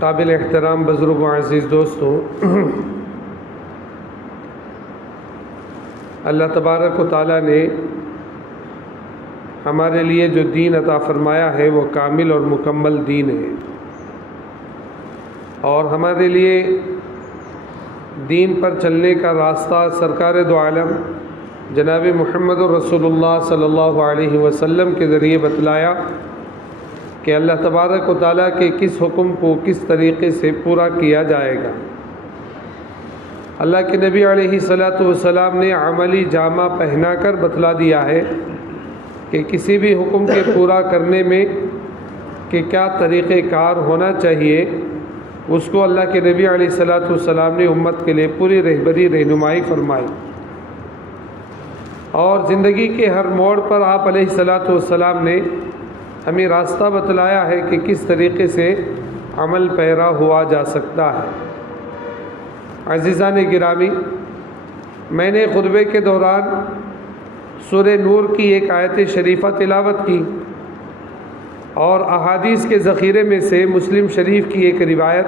قابل احترام بزرگ و عزیز دوستوں، اللہ تبارک و تعالیٰ نے ہمارے لیے جو دین عطا فرمایا ہے وہ کامل اور مکمل دین ہے، اور ہمارے لیے دین پر چلنے کا راستہ سرکار دو عالم جناب محمد رسول اللہ صلی اللہ علیہ وسلم کے ذریعے بتلایا کہ اللہ تبارک و تعالیٰ کے کس حکم کو کس طریقے سے پورا کیا جائے گا۔ اللہ کے نبی علیہ والسلام نے عملی جامہ پہنا کر بتلا دیا ہے کہ کسی بھی حکم کے پورا کرنے میں کہ کیا طریقہ کار ہونا چاہیے، اس کو اللہ کے نبی علیہ والسلام نے امت کے لیے پوری رہنمائی فرمائی، اور زندگی کے ہر موڑ پر آپ علیہ والسلام نے ہمیں راستہ بتلایا ہے کہ کس طریقے سے عمل پیرا ہوا جا سکتا ہے۔ عزیزان گرامی، میں نے خطبے کے دوران سورہ نور کی ایک آیت شریفہ تلاوت کی، اور احادیث کے ذخیرے میں سے مسلم شریف کی ایک روایت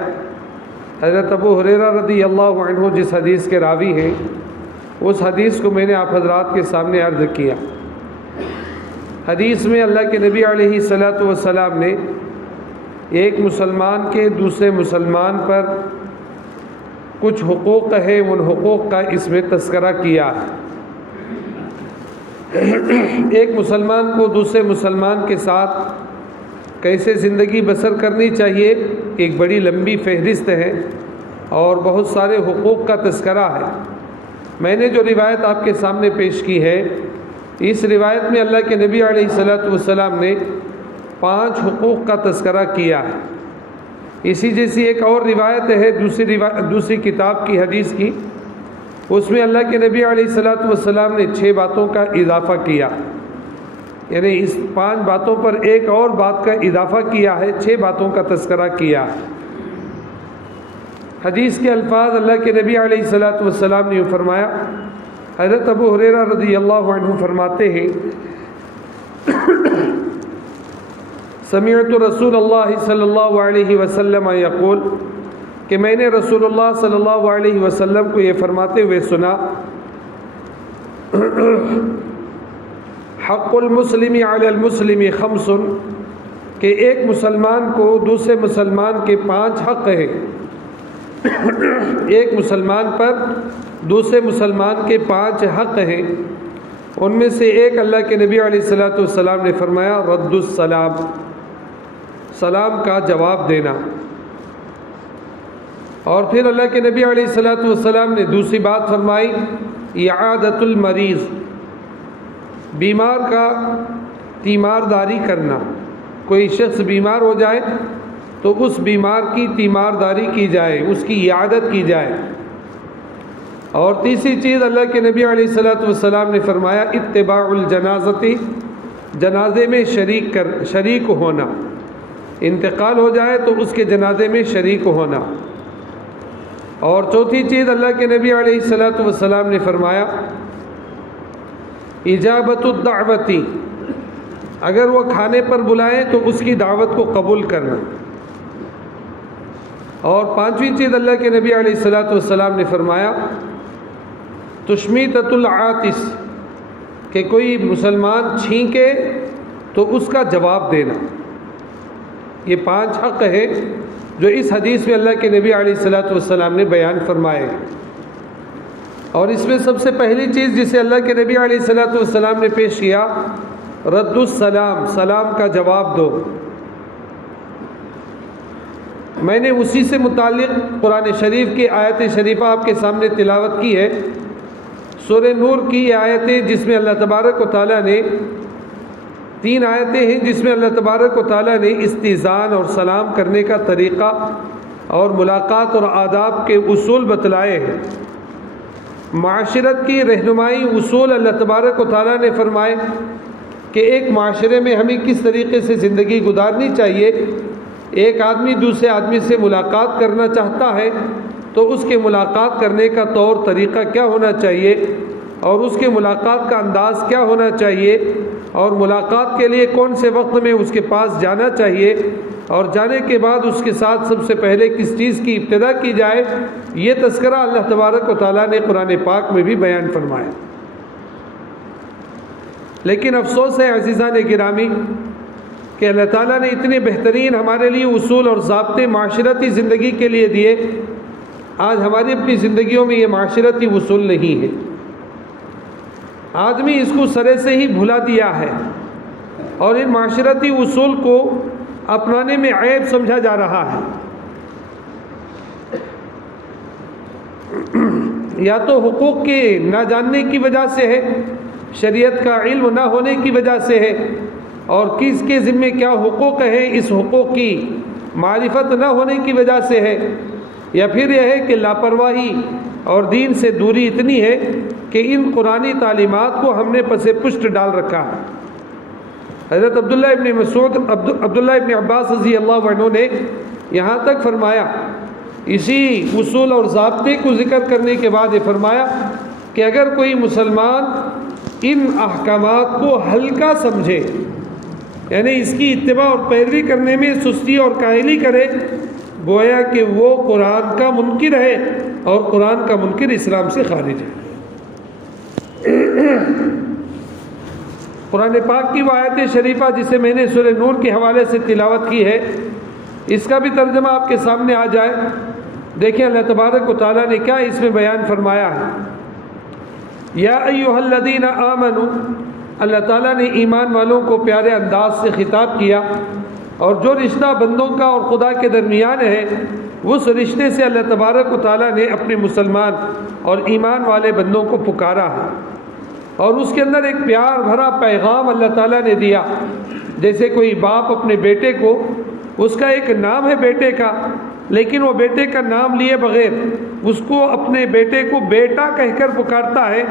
حضرت ابو ہریرہ رضی اللہ عنہ جس حدیث کے راوی ہیں، اس حدیث کو میں نے آپ حضرات کے سامنے عرض کیا۔ حدیث میں اللہ کے نبی علیہ والسلام نے ایک مسلمان کے دوسرے مسلمان پر کچھ حقوق ہے، ان حقوق کا اس میں تذکرہ کیا ہے۔ ایک مسلمان کو دوسرے مسلمان کے ساتھ کیسے زندگی بسر کرنی چاہیے، ایک بڑی لمبی فہرست ہے اور بہت سارے حقوق کا تذکرہ ہے۔ میں نے جو روایت آپ کے سامنے پیش کی ہے، اس روایت میں اللہ کے نبی علیہ والسلام نے 5 حقوق کا تذکرہ کیا ہے۔ اسی جیسی ایک اور روایت ہے دوسری کتاب کی حدیث کی، اس میں اللہ کے نبی علیہ والسلام نے 6 باتوں کا اضافہ کیا، یعنی اس 5 باتوں پر ایک اور بات کا اضافہ کیا ہے، 6 باتوں کا تذکرہ کیا ہے۔ حدیث کے الفاظ اللہ کے نبی علیہ والسلام نے فرمایا، حضرت ابو ہریرہ رضی اللہ عنہ فرماتے ہیں، سمعت رسول اللہ صلی اللہ علیہ وسلم یقول، کہ میں نے رسول اللہ صلی اللہ علیہ وسلم کو یہ فرماتے ہوئے سنا، حق المسلم علی المسلم 5، کہ ایک مسلمان کو دوسرے مسلمان کے 5 حق ہیں۔ ایک مسلمان پر دوسرے مسلمان کے 5 حق ہیں، ان میں سے ایک اللہ کے نبی علیہ والسلام نے فرمایا رد السلام، سلام کا جواب دینا۔ اور پھر اللہ کے نبی علیہ والسلام نے دوسری بات فرمائی اعادۃ المریض، بیمار کا تیمارداری کرنا۔ کوئی شخص بیمار ہو جائے تو اس بیمار کی تیمارداری کی جائے، اس کی عیادت کی جائے۔ اور تیسری چیز اللہ کے نبی علیہ والسلام نے فرمایا اتباع الجنازتی، جنازے میں شریک ہونا، انتقال ہو جائے تو اس کے جنازے میں شریک ہونا۔ اور چوتھی چیز اللہ کے نبی علیہ والسلام نے فرمایا اجابت الدعوتی، اگر وہ کھانے پر بلائیں تو اس کی دعوت کو قبول کرنا۔ اور 5ویں چیز اللہ کے نبی علیہ والسلام نے فرمایا تشمیتۃ العاطس، کہ کوئی مسلمان چھینکے تو اس کا جواب دینا۔ یہ 5 حق ہے جو اس حدیث میں اللہ کے نبی علیہ والسلام نے بیان فرمائے۔ اور اس میں سب سے پہلی چیز جسے اللہ کے نبی علیہ والسلام نے پیش کیا، رد السلام، سلام کا جواب دو۔ میں نے اسی سے متعلق قرآن شریف کی آیت شریفہ آپ کے سامنے تلاوت کی ہے، سورہ نور کی آیتیں جس میں اللہ تبارک و تعالیٰ نے 3 آیتیں ہیں جس میں اللہ تبارک و تعالیٰ نے استئذان اور سلام کرنے کا طریقہ اور ملاقات اور آداب کے اصول بتلائے ہیں۔ معاشرت کی رہنمائی اصول اللہ تبارک و تعالیٰ نے فرمائے کہ ایک معاشرے میں ہمیں کس طریقے سے زندگی گزارنی چاہیے۔ ایک آدمی دوسرے آدمی سے ملاقات کرنا چاہتا ہے تو اس کے ملاقات کرنے کا طور طریقہ کیا ہونا چاہیے، اور اس کے ملاقات کا انداز کیا ہونا چاہیے، اور ملاقات کے لیے کون سے وقت میں اس کے پاس جانا چاہیے، اور جانے کے بعد اس کے ساتھ سب سے پہلے کس چیز کی ابتدا کی جائے، یہ تذکرہ اللہ تبارک و تعالیٰ نے قرآن پاک میں بھی بیان فرمایا۔ لیکن افسوس ہے عزیزان گرامی کہ اللہ تعالیٰ نے اتنے بہترین ہمارے لیے اصول اور ضابطے معاشرتی زندگی کے لیے دیے، آج ہماری اپنی زندگیوں میں یہ معاشرتی اصول نہیں ہے۔ آدمی اس کو سرے سے ہی بھلا دیا ہے، اور ان معاشرتی اصول کو اپنانے میں عیب سمجھا جا رہا ہے۔ یا تو حقوق کے نہ جاننے کی وجہ سے ہے، شریعت کا علم نہ ہونے کی وجہ سے ہے، اور کس کے ذمے کیا حقوق ہیں اس حقوق کی معرفت نہ ہونے کی وجہ سے ہے، یا پھر یہ ہے کہ لاپرواہی اور دین سے دوری اتنی ہے کہ ان قرآنی تعلیمات کو ہم نے پس پشت ڈال رکھا ہے۔ حضرت عبداللہ ابن عباس رضی اللہ عنہ نے یہاں تک فرمایا، اسی اصول اور ضابطے کو ذکر کرنے کے بعد یہ فرمایا کہ اگر کوئی مسلمان ان احکامات کو ہلکا سمجھے، یعنی اس کی اتباع اور پیروی کرنے میں سستی اور کاہلی کرے، گویا کہ وہ قرآن کا منکر ہے، اور قرآن کا منکر اسلام سے خارج ہے۔ قرآن پاک کی وہ آیت شریفہ جسے میں نے سورہ نور کے حوالے سے تلاوت کی ہے، اس کا بھی ترجمہ آپ کے سامنے آ جائے۔ دیکھیں اللہ تبارک و تعالیٰ نے کیا اس میں بیان فرمایا ہے۔ یا ایھا الذین آمنوا، اللہ تعالیٰ نے ایمان والوں کو پیارے انداز سے خطاب کیا، اور جو رشتہ بندوں کا اور خدا کے درمیان ہے، اس رشتے سے اللہ تبارک و تعالیٰ نے اپنے مسلمان اور ایمان والے بندوں کو پکارا ہے، اور اس کے اندر ایک پیار بھرا پیغام اللہ تعالیٰ نے دیا۔ جیسے کوئی باپ اپنے بیٹے کو، اس کا ایک نام ہے بیٹے کا، لیکن وہ بیٹے کا نام لیے بغیر اس کو اپنے بیٹے کو بیٹا کہہ کر پکارتا ہے،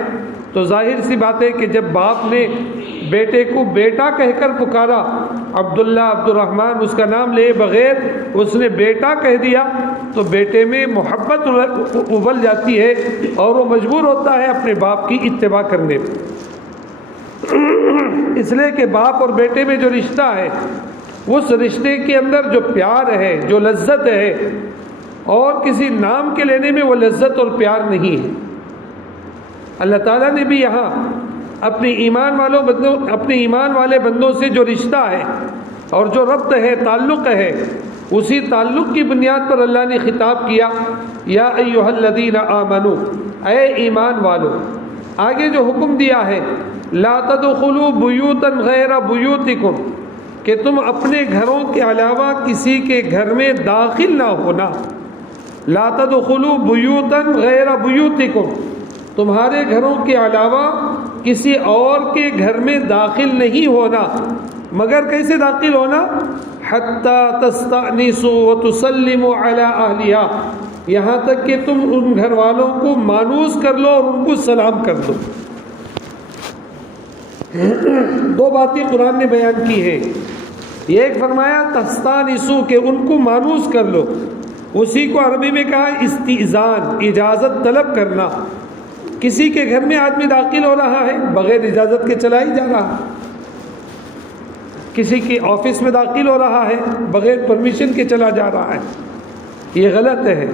تو ظاہر سی بات ہے کہ جب باپ نے بیٹے کو بیٹا کہہ کر پکارا، عبداللہ، عبد الرحمن، اس کا نام لے بغیر اس نے بیٹا کہہ دیا، تو بیٹے میں محبت ابل جاتی ہے، اور وہ مجبور ہوتا ہے اپنے باپ کی اتباع کرنے پر۔ اس لیے کہ باپ اور بیٹے میں جو رشتہ ہے، اس رشتے کے اندر جو پیار ہے، جو لذت ہے، اور کسی نام کے لینے میں وہ لذت اور پیار نہیں ہے۔ اللہ تعالیٰ نے بھی یہاں اپنے ایمان والے بندوں سے جو رشتہ ہے اور جو ربط ہے، تعلق ہے، اسی تعلق کی بنیاد پر اللہ نے خطاب کیا، یا ایھا الذین آمنوا، اے ایمان والو۔ آگے جو حکم دیا ہے، لا تدخلوا بیوتا غیر بیوتکم، کہ تم اپنے گھروں کے علاوہ کسی کے گھر میں داخل نہ ہونا۔ لا تدخلوا بیوتا غیر بیوتکم، تمہارے گھروں کے علاوہ کسی اور کے گھر میں داخل نہیں ہونا، مگر کیسے داخل ہونا؟ حتی تستأنسوا وتسلموا علی اہلہا، یہاں تک کہ تم ان گھر والوں کو مانوس کر لو اور ان کو سلام کر دو۔ دو باتیں قرآن نے بیان کی ہیں، ایک فرمایا تستانسو، کہ ان کو مانوس کر لو، اسی کو عربی میں کہا استئذان، اجازت طلب کرنا۔ کسی کے گھر میں آدمی داخل ہو رہا ہے، بغیر اجازت کے چلا ہی جا رہا، کسی کے آفس میں داخل ہو رہا ہے، بغیر پرمیشن کے چلا جا رہا ہے، یہ غلط ہے،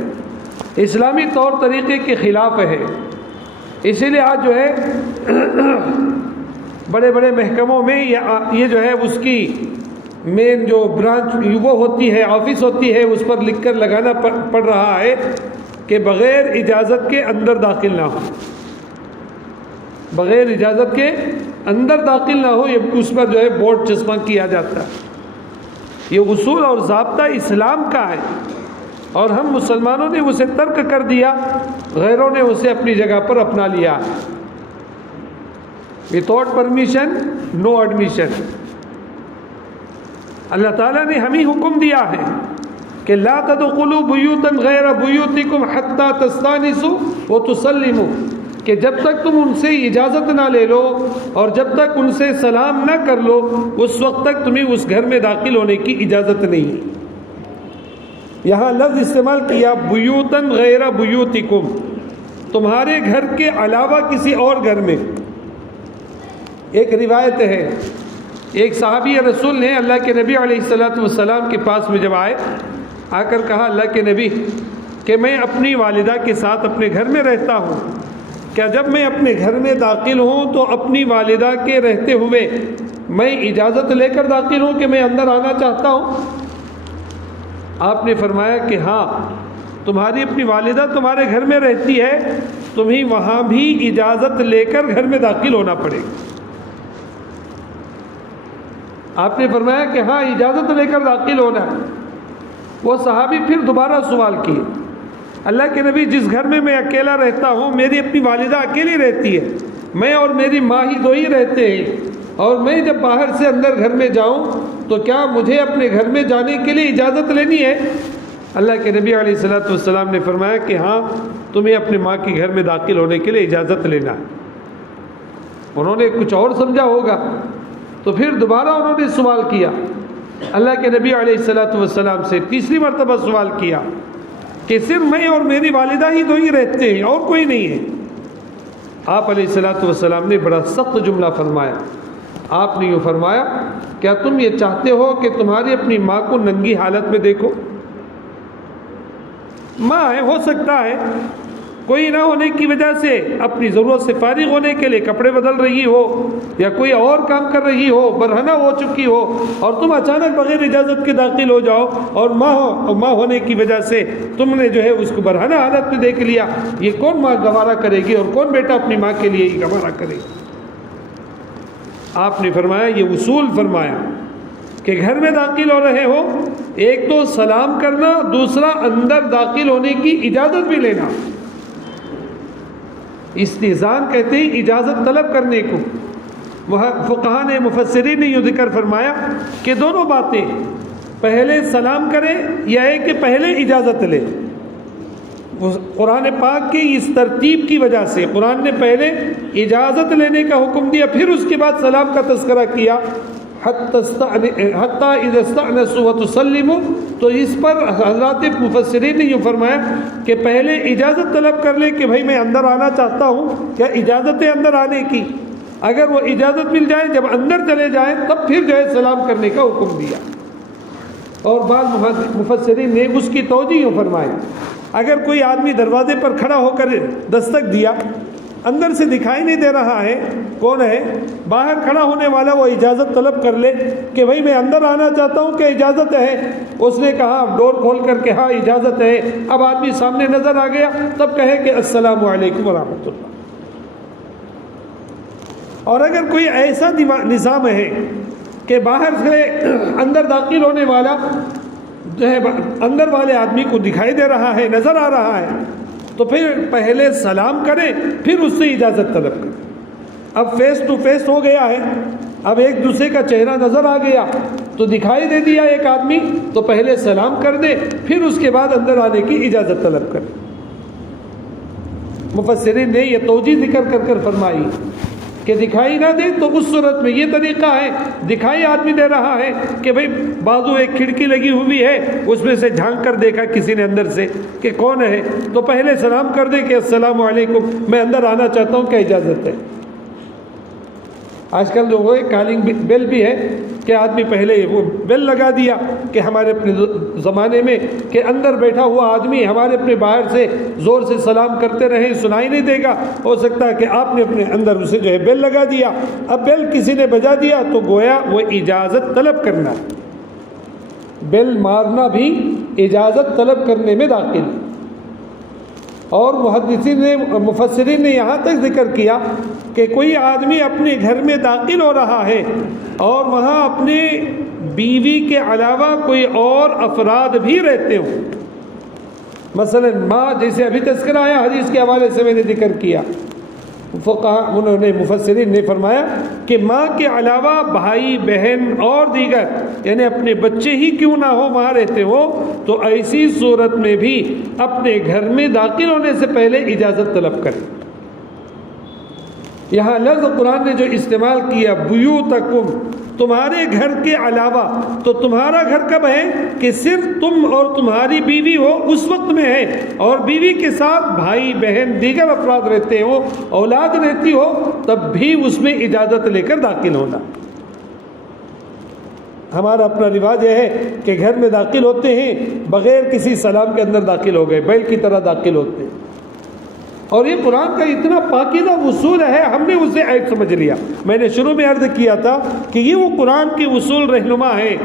اسلامی طور طریقے کے خلاف ہے۔ اسی لیے آج جو ہے بڑے بڑے محکموں میں یہ جو ہے اس کی مین جو برانچ وہ ہوتی ہے، آفس ہوتی ہے، اس پر لکھ کر لگانا پڑ رہا ہے کہ بغیر اجازت کے اندر داخل نہ ہو، بغیر اجازت کے اندر داخل نہ ہو، یہ اس پر جو ہے بورڈ چسپاں کیا جاتا ہے۔ یہ اصول اور ضابطہ اسلام کا ہے، اور ہم مسلمانوں نے اسے ترک کر دیا، غیروں نے اسے اپنی جگہ پر اپنا لیا۔ وداؤٹ پرمیشن نو ایڈمیشن۔ اللہ تعالیٰ نے ہمیں حکم دیا ہے کہ لا تدخلوا بیوتا غیر بیوتکم حتی تستانسوا وتسلموا، کہ جب تک تم ان سے اجازت نہ لے لو اور جب تک ان سے سلام نہ کر لو، اس وقت تک تمہیں اس گھر میں داخل ہونے کی اجازت نہیں۔ یہاں لفظ استعمال کیا بیوتا غیر بیوتکم، تمہارے گھر کے علاوہ کسی اور گھر میں۔ ایک روایت ہے ایک صحابی رسول نے اللہ کے نبی علیہ الصلوۃ والسلام کے پاس میں جب آئے، آ کر کہا اللہ کے نبی کہ میں اپنی والدہ کے ساتھ اپنے گھر میں رہتا ہوں، کیا جب میں اپنے گھر میں داخل ہوں تو اپنی والدہ کے رہتے ہوئے میں اجازت لے کر داخل ہوں کہ میں اندر آنا چاہتا ہوں؟ آپ نے فرمایا کہ ہاں، تمہاری اپنی والدہ تمہارے گھر میں رہتی ہے، تمہیں وہاں بھی اجازت لے کر گھر میں داخل ہونا پڑے گا۔ آپ نے فرمایا کہ ہاں، اجازت لے کر داخل ہونا ہے۔ وہ صحابی پھر دوبارہ سوال کیے، اللہ کے نبی جس گھر میں میں اکیلا رہتا ہوں، میری اپنی والدہ اکیلی رہتی ہے، میں اور میری ماں ہی دو ہی رہتے ہیں، اور میں جب باہر سے اندر گھر میں جاؤں تو کیا مجھے اپنے گھر میں جانے کے لیے اجازت لینی ہے؟ اللہ کے نبی علیہ الصلوۃ والسلام نے فرمایا کہ ہاں، تمہیں اپنے ماں کے گھر میں داخل ہونے کے لیے اجازت لینا ہے۔ انہوں نے کچھ اور سمجھا ہوگا، تو پھر دوبارہ انہوں نے سوال کیا، اللہ کے نبی علیہ الصلوۃ والسلام سے تیسری مرتبہ سوال کیا کہ صرف میں اور میری والدہ ہی دو ہی رہتے ہیں اور کوئی نہیں ہے؟ آپ علیہ الصلوۃ والسلام نے بڑا سخت جملہ فرمایا۔ آپ نے یوں فرمایا، کیا تم یہ چاہتے ہو کہ تمہاری اپنی ماں کو ننگی حالت میں دیکھو؟ ماں ہے، ہو سکتا ہے کوئی نہ ہونے کی وجہ سے اپنی ضرورت سے فارغ ہونے کے لیے کپڑے بدل رہی ہو یا کوئی اور کام کر رہی ہو، برہنہ ہو چکی ہو، اور تم اچانک بغیر اجازت کے داخل ہو جاؤ، اور ماں ہونے کی وجہ سے تم نے جو ہے اس کو برہنہ حالت میں دیکھ لیا۔ یہ کون ماں گوارا کرے گی، اور کون بیٹا اپنی ماں کے لیے ہی گوارا کرے گی؟ آپ نے فرمایا، یہ اصول فرمایا کہ گھر میں داخل ہو رہے ہو، ایک تو سلام کرنا، دوسرا اندر داخل ہونے کی اجازت بھی لینا۔ استئذان کہتے ہیں اجازت طلب کرنے کو۔ فقہاء نے، مفسرین نے یہ ذکر فرمایا کہ دونوں باتیں، پہلے سلام کرے یا ہے کہ پہلے اجازت لے۔ قرآن پاک کی اس ترتیب کی وجہ سے قرآن نے پہلے اجازت لینے کا حکم دیا، پھر اس کے بعد سلام کا تذکرہ کیا، حتیٰ اذا استأنسوا وتسلموا۔ تو اس پر حضرات مفسرین نے یہ فرمایا کہ پہلے اجازت طلب کر لے کہ بھائی میں اندر آنا چاہتا ہوں، کیا اجازت ہے اندر آنے کی؟ اگر وہ اجازت مل جائے، جب اندر چلے جائیں تب پھر جو ہے سلام کرنے کا حکم دیا۔ اور بعض مفسرین نے اس کی توجیہ فرمائی، اگر کوئی آدمی دروازے پر کھڑا ہو کر دستک دیا، اندر سے دکھائی نہیں دے رہا ہے کون ہے، باہر کھڑا ہونے والا وہ اجازت طلب کر لے کہ بھائی میں اندر آنا چاہتا ہوں، کہ اجازت ہے؟ اس نے کہا ڈور کھول کر کے ہاں اجازت ہے، اب آدمی سامنے نظر آ گیا، تب کہے کہ السلام علیکم ورحمۃ اللہ۔ اور اگر کوئی ایسا نظام ہے کہ باہر سے اندر داخل ہونے والا جو ہے اندر والے آدمی کو دکھائی دے رہا ہے، نظر آ رہا ہے، تو پھر پہلے سلام کرے، پھر اس سے اجازت طلب کرے۔ اب فیس ٹو فیس ہو گیا ہے، اب ایک دوسرے کا چہرہ نظر آ گیا تو دکھائی دے دیا ایک آدمی، تو پہلے سلام کر دے، پھر اس کے بعد اندر آنے کی اجازت طلب کرے۔ مفسرین نے یہ توجیہ ذکر کر کر فرمائی کہ دکھائی نہ دے تو اس صورت میں یہ طریقہ ہے، دکھائی آدمی دے رہا ہے کہ بھئی بازو ایک کھڑکی لگی ہوئی ہے، اس میں سے جھانک کر دیکھا کسی نے اندر سے کہ کون ہے، تو پہلے سلام کر دے کہ السلام علیکم، میں اندر آنا چاہتا ہوں، کیا اجازت ہے؟ آج کل جو وہ کالنگ بیل بھی ہے کہ آدمی پہلے وہ بیل لگا دیا کہ ہمارے اپنے زمانے میں کہ اندر بیٹھا ہوا آدمی ہمارے اپنے باہر سے زور سے سلام کرتے رہیں، سنائی نہیں دے گا، ہو سکتا ہے کہ آپ نے اپنے اندر اسے جو ہے بیل لگا دیا، اب بیل کسی نے بجا دیا تو گویا وہ اجازت طلب کرنا، بیل مارنا بھی اجازت طلب کرنے میں داخل۔ اور مفسرین نے یہاں تک ذکر کیا کہ کوئی آدمی اپنے گھر میں داخل ہو رہا ہے اور وہاں اپنے بیوی کے علاوہ کوئی اور افراد بھی رہتے ہوں، مثلا ماں، جیسے ابھی تذکرہ آیا حدیث کے حوالے سے میں نے ذکر کیا، انہوں نے مفسرین نے فرمایا کہ ماں کے علاوہ بھائی بہن اور دیگر یعنی اپنے بچے ہی کیوں نہ ہو وہاں رہتے ہو، تو ایسی صورت میں بھی اپنے گھر میں داخل ہونے سے پہلے اجازت طلب کریں۔ یہاں لفظ قرآن نے جو استعمال کیا بیوتکم، تمہارے گھر کے علاوہ، تو تمہارا گھر کب ہے کہ صرف تم اور تمہاری بیوی ہو اس وقت میں ہے، اور بیوی کے ساتھ بھائی بہن دیگر افراد رہتے ہو، اولاد رہتی ہو، تب بھی اس میں اجازت لے کر داخل ہونا۔ ہمارا اپنا رواج یہ ہے کہ گھر میں داخل ہوتے ہیں بغیر کسی سلام کے اندر داخل ہو گئے، بیل کی طرح داخل ہوتے ہیں، اور یہ قرآن کا اتنا پاکیزہ اصول ہے، ہم نے اسے عیب سمجھ لیا۔ میں نے شروع میں عرض کیا تھا کہ یہ وہ قرآن کے اصول رہنما ہیں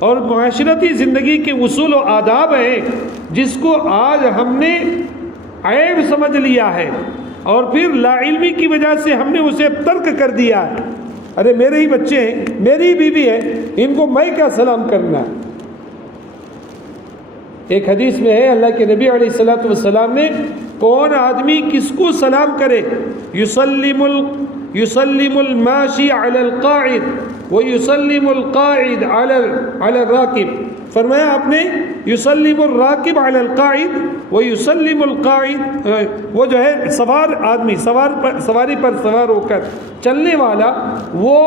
اور معاشرتی زندگی کے اصول و آداب ہیں جس کو آج ہم نے عیب سمجھ لیا ہے، اور پھر لا علمی کی وجہ سے ہم نے اسے ترک کر دیا ہے۔ ارے میرے ہی بچے ہیں، میری بیوی ہے، ان کو میں کیا سلام کرنا ہے؟ ایک حدیث میں ہے اللہ کے نبی علیہ الصلوۃ والسلام نے کون آدمی کس کو سلام کرے، یسلم الماشی علی القاعد ویسلم القاعد علی الراکب، فرمایا آپ نے یسلم الراکب علی القاعد ویسلم القاعد، وہ جو ہے سوار آدمی سواری پر سوار ہو کر چلنے والا، وہ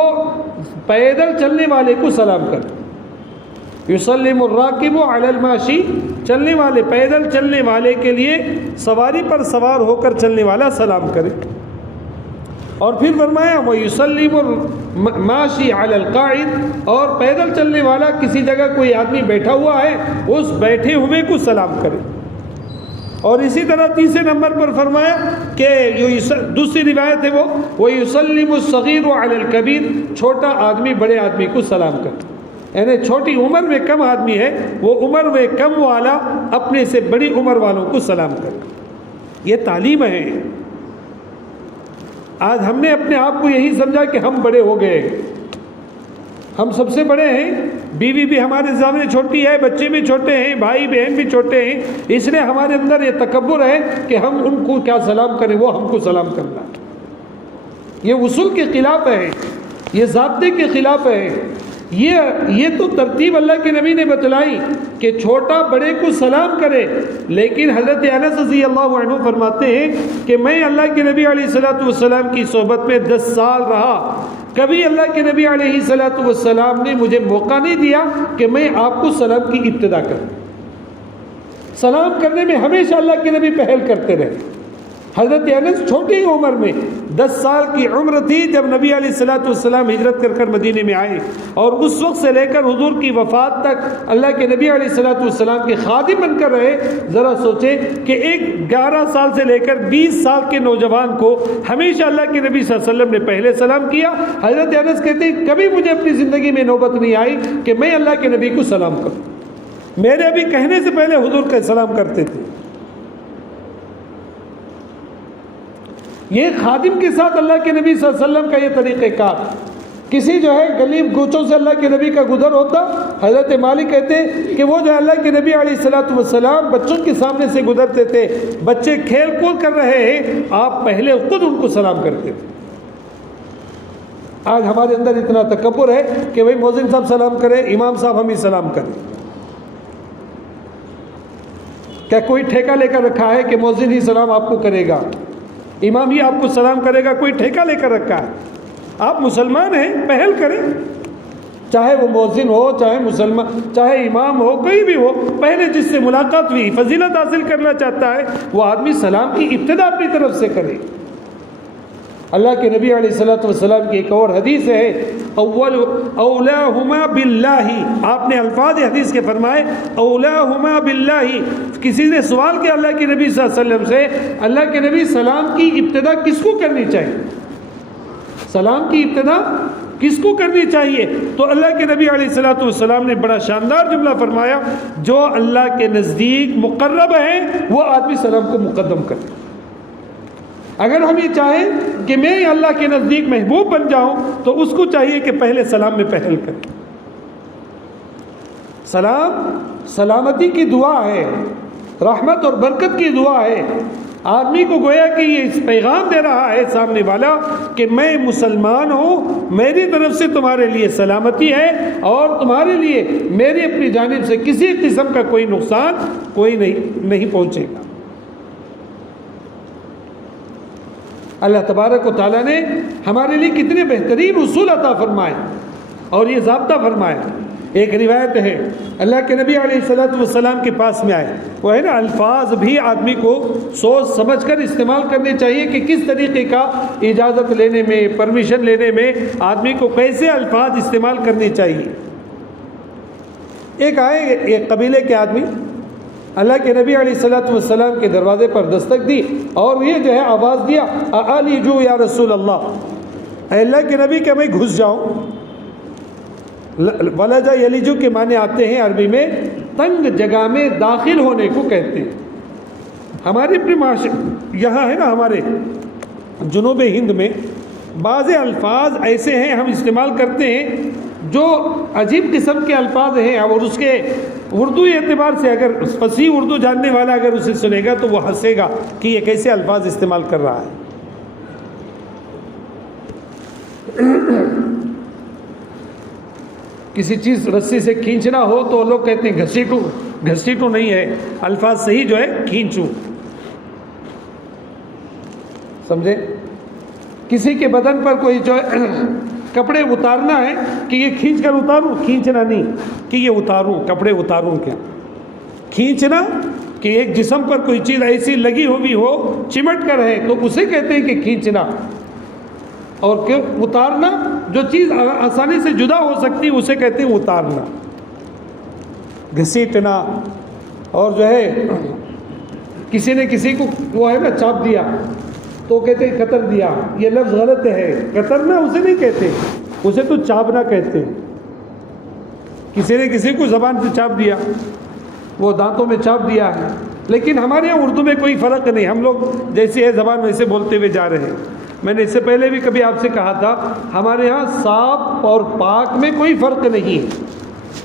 پیدل چلنے والے کو سلام کرے۔ یسلم الراکب علی الماشی، چلنے والے پیدل چلنے والے کے لیے سواری پر سوار ہو کر چلنے والا سلام کرے۔ اور پھر فرمایا وَيُسَلِّمُ الْمَاشِي عَلَى الْقَاعِدِ، اور پیدل چلنے والا کسی جگہ کوئی آدمی بیٹھا ہوا ہے اس بیٹھے ہوئے کو سلام کرے۔ اور اسی طرح تیسرے نمبر پر فرمایا کہ دوسری روایت ہے وہ وَيُسَلِّمُ الصَّغِيرُ عَلَى الْكَبِيرِ، چھوٹا آدمی بڑے آدمی کو سلام کرے، یعنی چھوٹی عمر میں کم آدمی ہے وہ عمر میں کم والا اپنے سے بڑی عمر والوں کو سلام کرے۔ یہ تعلیم ہے۔ آج ہم نے اپنے آپ کو یہی سمجھا کہ ہم بڑے ہو گئے، ہم سب سے بڑے ہیں، بیوی بھی ہمارے سامنے چھوٹی ہے، بچے بھی چھوٹے ہیں، بھائی بہن بھی چھوٹے ہیں، اس لیے ہمارے اندر یہ تکبر ہے کہ ہم ان کو کیا سلام کریں، وہ ہم کو سلام کرنا۔ یہ اصول کے خلاف ہے، یہ ضابطے کے خلاف ہے۔ یہ تو ترتیب اللہ کے نبی نے بتلائی کہ چھوٹا بڑے کو سلام کرے، لیکن حضرت انس رضی اللہ عنہ فرماتے ہیں کہ میں اللہ کے نبی علیہ الصلوۃ والسلام کی صحبت میں 10 سال رہا، کبھی اللہ کے نبی علیہ الصلوۃ والسلام نے مجھے موقع نہیں دیا کہ میں آپ کو سلام کی ابتدا کروں۔ سلام کرنے میں ہمیشہ اللہ کے نبی پہل کرتے رہے۔ حضرت انس چھوٹی عمر میں 10 سال کی عمر تھی جب نبی علیہ الصلوۃ والسلام ہجرت کر مدینے میں آئے، اور اس وقت سے لے کر حضور کی وفات تک اللہ کے نبی علیہ الصلوۃ والسلام کے خادم بن کر رہے۔ ذرا سوچیں کہ ایک 11 سال سے لے کر 20 سال کے نوجوان کو ہمیشہ اللہ کے نبی صلی اللہ علیہ وسلم نے پہلے سلام کیا۔ حضرت انس کہتے ہیں کبھی مجھے اپنی زندگی میں نوبت نہیں آئی کہ میں اللہ کے نبی کو سلام کروں، میرے ابھی کہنے سے پہلے حضور کا سلام کرتے تھے۔ یہ خادم کے ساتھ اللہ کے نبی صلی اللہ علیہ وسلم کا یہ طریقہ کار، کسی جو ہے گلی کوچوں سے اللہ کے نبی کا گزر ہوتا، حضرت مالک کہتے کہ وہ جو اللہ کے نبی علیہ الصلوۃ والسلام بچوں کے سامنے سے گزرتے تھے، بچے کھیل کود کر رہے ہیں، آپ پہلے خود ان کو سلام کرتے تھے۔ آج ہمارے اندر اتنا تکبر ہے کہ بھائی مؤذن صاحب سلام کرے، امام صاحب ہم ہی سلام کریں۔ کیا کوئی ٹھیکہ لے کر رکھا ہے کہ مؤذن ہی سلام آپ کو کرے گا، امام ہی آپ کو سلام کرے گا؟ کوئی ٹھیکہ لے کر رکھا ہے؟ آپ مسلمان ہیں، پہل کریں، چاہے وہ مؤذن ہو، چاہے مسلمان، چاہے امام ہو، کوئی بھی ہو، پہلے جس سے ملاقات ہوئی فضیلت حاصل کرنا چاہتا ہے وہ آدمی سلام کی ابتدا اپنی طرف سے کرے۔ اللہ کے نبی علیہ الصلوۃ والسلام کی ایک اور حدیث ہے اولاہما باللہ، آپ نے الفاظ حدیث کے فرمائے اولاہما باللہ۔ کسی نے سوال کیا اللہ کے نبی صلی اللہ علیہ وسلم سے، اللہ کے نبی سلام کی ابتدا کس کو کرنی چاہیے؟ سلام کی ابتدا کس کو کرنی چاہیے؟ تو اللہ کے نبی علیہ الصلوۃ والسلام نے بڑا شاندار جملہ فرمایا، جو اللہ کے نزدیک مقرب ہیں وہ آدمی سلام کو مقدم کرے۔ اگر ہم یہ چاہیں کہ میں اللہ کے نزدیک محبوب بن جاؤں تو اس کو چاہیے کہ پہلے سلام میں پہل کرے۔ سلام سلامتی کی دعا ہے، رحمت اور برکت کی دعا ہے۔ آدمی کو گویا کہ یہ اس پیغام دے رہا ہے سامنے والا کہ میں مسلمان ہوں، میری طرف سے تمہارے لیے سلامتی ہے، اور تمہارے لیے میری اپنی جانب سے کسی قسم کا کوئی نقصان کوئی نہیں پہنچے گا۔ اللہ تبارک و تعالیٰ نے ہمارے لیے کتنے بہترین اصول عطا فرمائے اور یہ ضابطہ فرمائے۔ ایک روایت ہے اللہ کے نبی علیہ الصلوۃ والسلام کے پاس میں آئے، وہ ہے نا الفاظ بھی آدمی کو سوچ سمجھ کر استعمال کرنے چاہیے کہ کس طریقے کا اجازت لینے میں، پرمیشن لینے میں آدمی کو کیسے الفاظ استعمال کرنے چاہیے۔ ایک آئے ایک قبیلے کے آدمی اللہ کے نبی علیہ الصلوۃ والسلام کے دروازے پر دستک دی اور یہ جو ہے آواز دیا اعلیجو یا رسول اللہ، اے اللہ کے نبی کہ میں گھس جاؤں۔ ولجا یلیجو کے معنی آتے ہیں عربی میں تنگ جگہ میں داخل ہونے کو کہتے ہیں۔ ہمارے اپنے معاشرے یہاں ہے نا، ہمارے جنوب ہند میں بعض الفاظ ایسے ہیں ہم استعمال کرتے ہیں جو عجیب قسم کے الفاظ ہیں، اور اس کے اردو اعتبار سے اگر فصیح اردو جاننے والا اگر اسے سنے گا تو وہ ہنسے گا کہ یہ کیسے الفاظ استعمال کر رہا ہے۔ کسی چیز رسی سے کھینچنا ہو تو لوگ کہتے ہیں گھسیٹو، گھسیٹو نہیں ہے، الفاظ صحیح جو ہے کھینچو، سمجھے؟ کسی کے بدن پر کوئی جو ہے کپڑے اتارنا ہے کہ یہ کھینچ کر اتاروں، کھینچنا نہیں کہ یہ اتاروں، کپڑے اتاروں، کیا کھینچنا کہ ایک جسم پر کوئی چیز ایسی لگی ہوئی ہو چمٹ کر ہے تو اسے کہتے ہیں کہ کھینچنا، اور کہ اتارنا جو چیز آسانی سے جدا ہو سکتی اسے کہتے ہیں اتارنا، گھسیٹنا۔ اور جو ہے کسی نے کسی کو وہ ہے نا چاپ دیا تو کہتے ہیں قطر دیا، یہ لفظ غلط ہے، قطرنا اسے نہیں کہتے، اسے تو چاپنا کہتے ہیں۔ کسی نے کسی کو زبان سے چاپ دیا، وہ دانتوں میں چاپ دیا ہے، لیکن ہمارے یہاں اردو میں کوئی فرق نہیں، ہم لوگ جیسی ہے زبان ویسے بولتے ہوئے جا رہے ہیں۔ میں نے اس سے پہلے بھی کبھی آپ سے کہا تھا ہمارے ہاں صاف اور پاک میں کوئی فرق نہیں ہے،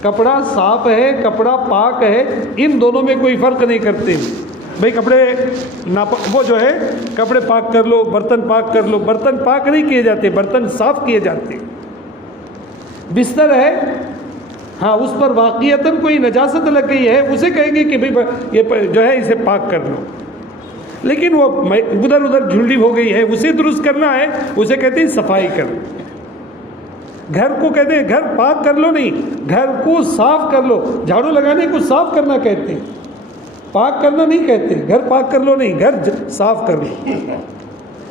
کپڑا صاف ہے، کپڑا پاک ہے، ان دونوں میں کوئی فرق نہیں کرتے بھئی کپڑے وہ جو ہے کپڑے پاک کر لو، برتن پاک کر لو، برتن پاک نہیں کیے جاتے، برتن صاف کیے جاتے۔ بستر ہے، ہاں اس پر واقعتاً کوئی نجاست لگ گئی ہے اسے کہیں گے کہ بھئی یہ جو ہے اسے پاک کر لو، لیکن وہ ادھر ادھر جھلڈی ہو گئی ہے اسے درست کرنا ہے اسے کہتے ہیں صفائی کر لو۔ گھر کو کہتے ہیں گھر پاک کر لو نہیں، گھر کو صاف کر لو، جھاڑو لگانے کو صاف کرنا کہتے ہیں، پاک کرنا نہیں کہتے، گھر پاک کر لو نہیں، گھر صاف کر لو۔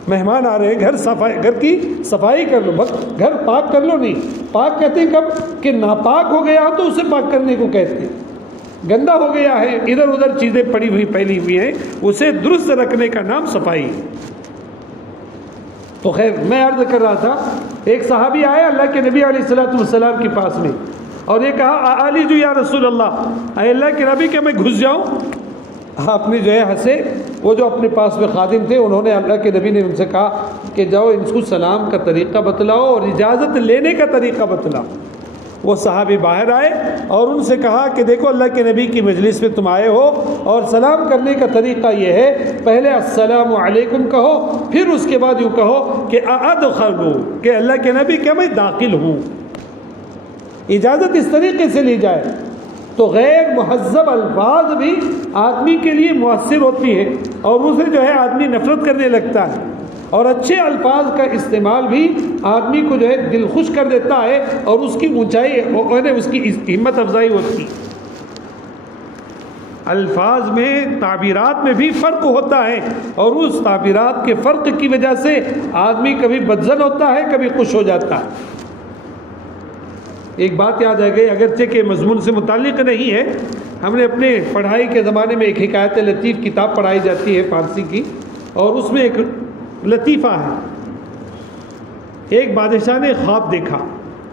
مہمان آ رہے ہیں، گھر کی صفائی کر لو، بس گھر پاک کر لو نہیں۔ پاک کہتے ہیں کب کہ ناپاک ہو گیا تو اسے پاک کرنے کو کہتے ہیں، گندا ہو گیا ہے، ادھر ادھر چیزیں پڑی ہوئی پھیلی ہوئی ہیں، اسے درست رکھنے کا نام صفائی ہے۔ تو خیر میں عرض کر رہا تھا ایک صحابی آیا اللہ کے نبی علیہ الصلوۃ والسلام کے پاس میں اور یہ کہا اعلیجو یا رسول اللہ، اے اللہ کے نبی کہ میں گھس جاؤں؟ آپ نے جو ہے ہنسے، وہ جو اپنے پاس میں خادم تھے انہوں نے اللہ کے نبی نے ان سے کہا کہ جاؤ ان کو سلام کا طریقہ بتلاؤ اور اجازت لینے کا طریقہ بتلاؤ۔ وہ صحابی باہر آئے اور ان سے کہا کہ دیکھو اللہ کے نبی کی مجلس میں تم آئے ہو اور سلام کرنے کا طریقہ یہ ہے، پہلے السلام علیکم کہو، پھر اس کے بعد یوں کہو کہ ادخلوا، کہ اللہ کے نبی کہ میں داخل ہوں۔ اجازت اس طریقے سے لی جائے تو غیر مہذب الفاظ بھی آدمی کے لیے مؤثر ہوتی ہے اور اسے جو ہے آدمی نفرت کرنے لگتا ہے، اور اچھے الفاظ کا استعمال بھی آدمی کو جو ہے دل خوش کر دیتا ہے اور اس کی اونچائی اس کی ہمت افزائی ہوتی ہے۔ الفاظ میں تعبیرات میں بھی فرق ہوتا ہے اور اس تعبیرات کے فرق کی وجہ سے آدمی کبھی بدظن ہوتا ہے، کبھی خوش ہو جاتا ہے۔ ایک بات یاد آ گئی، اگرچہ کہ مضمون سے متعلق نہیں ہے، ہم نے اپنے پڑھائی کے زمانے میں ایک حکایت لطیف کتاب پڑھائی جاتی ہے فارسی کی، اور اس میں ایک لطیفہ ہے۔ ایک بادشاہ نے خواب دیکھا،